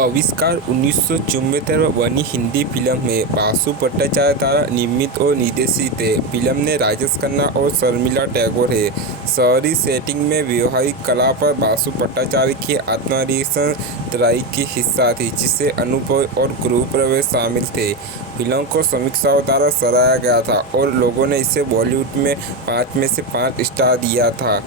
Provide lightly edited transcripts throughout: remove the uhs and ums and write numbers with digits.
आविष्कार 1974 बनी हिंदी फिल्म है। बासु भट्टाचार्य द्वारा निर्मित और निर्देशित है। फिल्म ने राजेश खन्ना और शर्मिला टैगोर है। शहरी सेटिंग में व्यवहारिक कला पर बासु भट्टाचार्य की आत्मनिरीक्षण तराई की हिस्सा थी, जिसे अनुभव और गृह प्रवेश शामिल थे। फिल्म को समीक्षाओं द्वारा सराहा गया था और लोगों ने इसे बॉलीवुड में 5 में से 5 स्टार दिया था।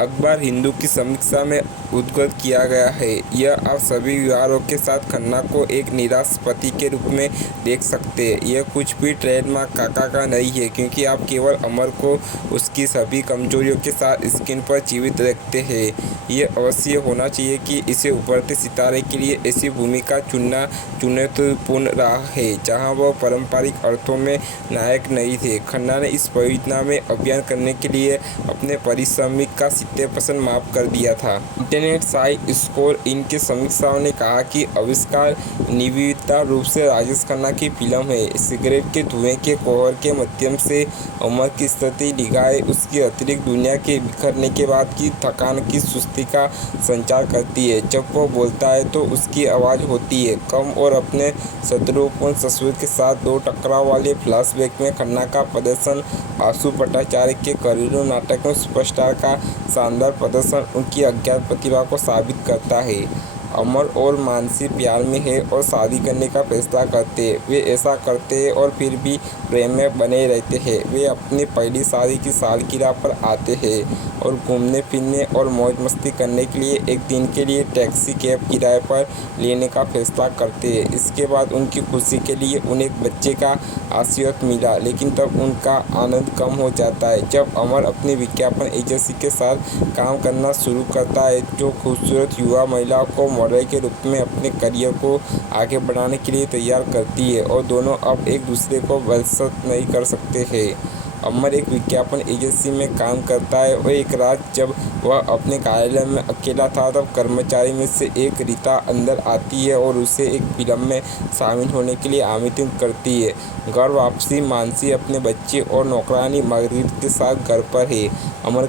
अखबार हिंदू की समीक्षा में उद्धृत किया गया है। यह आप सभी व्यवहारों के साथ खन्ना को एक निराश पति के रूप में देख सकते हैं। यह कुछ भी ट्रेडमार्क काका का नहीं है, क्योंकि आप केवल अमर को उसकी सभी कमजोरियों के साथ स्क्रीन पर जीवित रखते हैं। यह अवश्य होना चाहिए कि इसे उभरते सितारे के लिए ऐसी भूमिका चुनना चुनौतीपूर्ण रहा है, जहां वह पारंपरिक अर्थों में नायक नहीं थे। खन्ना ने इस परियोजना में अभिनय करने के लिए अपने पारिश्रमिक का 70% माफ कर दिया था। इंटरनेट साइट स्कोर इन की समीक्षाओं ने कहा कि आविष्कार नियमित रूप से राजेश खन्ना की फिल्म है। सिगरेट के धुएं के कोहर के माध्यम से अमर की स्थिति निगाहें उसकी अतिरिक्त दुनिया के बिखरने के बाद की थकान की सुस्ती का संचार करती है। जब वह बोलता है तो उसकी आवाज़ होती है कम और अपने शत्रुपूर्ण तस्वीर के साथ 2 टकराव वाले फ्लैशबैक में खन्ना का प्रदर्शन बासु भट्टाचार्य के घरेलू नाटक में सुपरस्टार का शानदार प्रदर्शन उनकी अज्ञात प्रतिभा को साबित करता है। अमर और मानसी प्यार में है और शादी करने का फैसला करते हैं। वे ऐसा करते हैं और फिर भी प्रेम में बने रहते हैं। वे अपनी पहली शादी की सालगिरह पर आते हैं और घूमने फिरने और मौज मस्ती करने के लिए एक दिन के लिए टैक्सी कैब किराए पर लेने का फैसला करते हैं। इसके बाद उनकी खुशी के लिए उन्हें एक बच्चे का आशीर्वाद मिला, लेकिन तब उनका आनंद कम हो जाता है जब अमर अपनी विज्ञापन एजेंसी के साथ काम करना शुरू करता है, जो खूबसूरत युवा महिलाओं को मॉडल के रूप में अपने करियर को आगे बढ़ाने के लिए तैयार करती है और दोनों अब एक दूसरे को बर्दाश्त नहीं कर सकते हैं। अमर एक विज्ञापन एजेंसी में काम करता है और एक रात जब वह अपने कार्यालय में अकेला था, तब कर्मचारी में से एक रीता अंदर आती है और उसे एक फिल्म में शामिल होने के लिए आमंत्रित करती है। घर वापसी मानसी अपने बच्चे और नौकरानी मार्गरीट के साथ घर पर है। अमर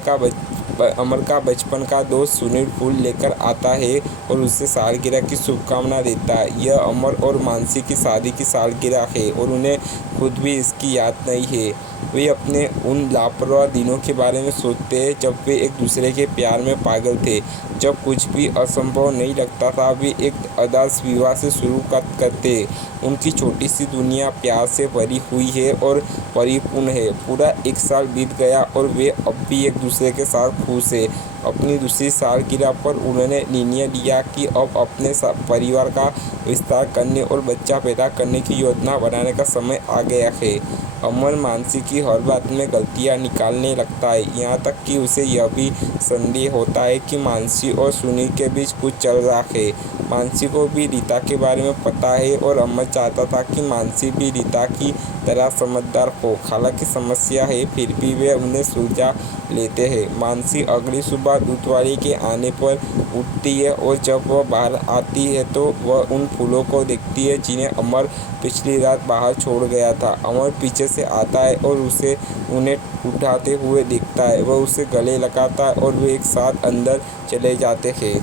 का बचपन का दोस्त सुनील फूल लेकर आता है और उससे सालगिरह की शुभकामना देता है। यह अमर और मानसी की शादी की सालगिरह है और उन्हें खुद भी इसकी याद नहीं है। वे अपने उन लापरवाह दिनों के बारे में सोचते हैं जब वे एक दूसरे के प्यार में पागल थे। जब कुछ भी असंभव नहीं लगता था, वे एक आदर्श विवाह से शुरू करते। उनकी छोटी सी दुनिया प्यार से भरी हुई है और परिपूर्ण है। पूरा 1 साल बीत गया और वे अब भी एक दूसरे के साथ खुश हैं। अपनी दूसरी सालगिरह पर उन्होंने निर्णय लिया कि अब अपने परिवार का विस्तार करने और बच्चा पैदा करने की योजना बनाने का समय आ गया है। अमर मानसी की हर बात में गलतियां निकालने लगता है, यहाँ तक कि उसे यह भी संदेह होता है कि मानसी और सुनील के बीच कुछ चल रहा है। मानसी को भी रीता के बारे में पता है और अमर चाहता था कि मानसी भी रीता की तरह समझदार हो। हालांकि समस्या है, फिर भी वे उन्हें सुलझा लेते हैं। मानसी अगली सुबह दूधवाली के आने पर उठती है और जब वह बाहर आती है तो वह उन फूलों को देखती है जिन्हें अमर पिछली रात बाहर छोड़ गया था। अमर पीछे से आता है और उसे उन्हें उठाते हुए देखता है। वह उसे गले लगाता है और वे एक साथ अंदर चले जाते हैं।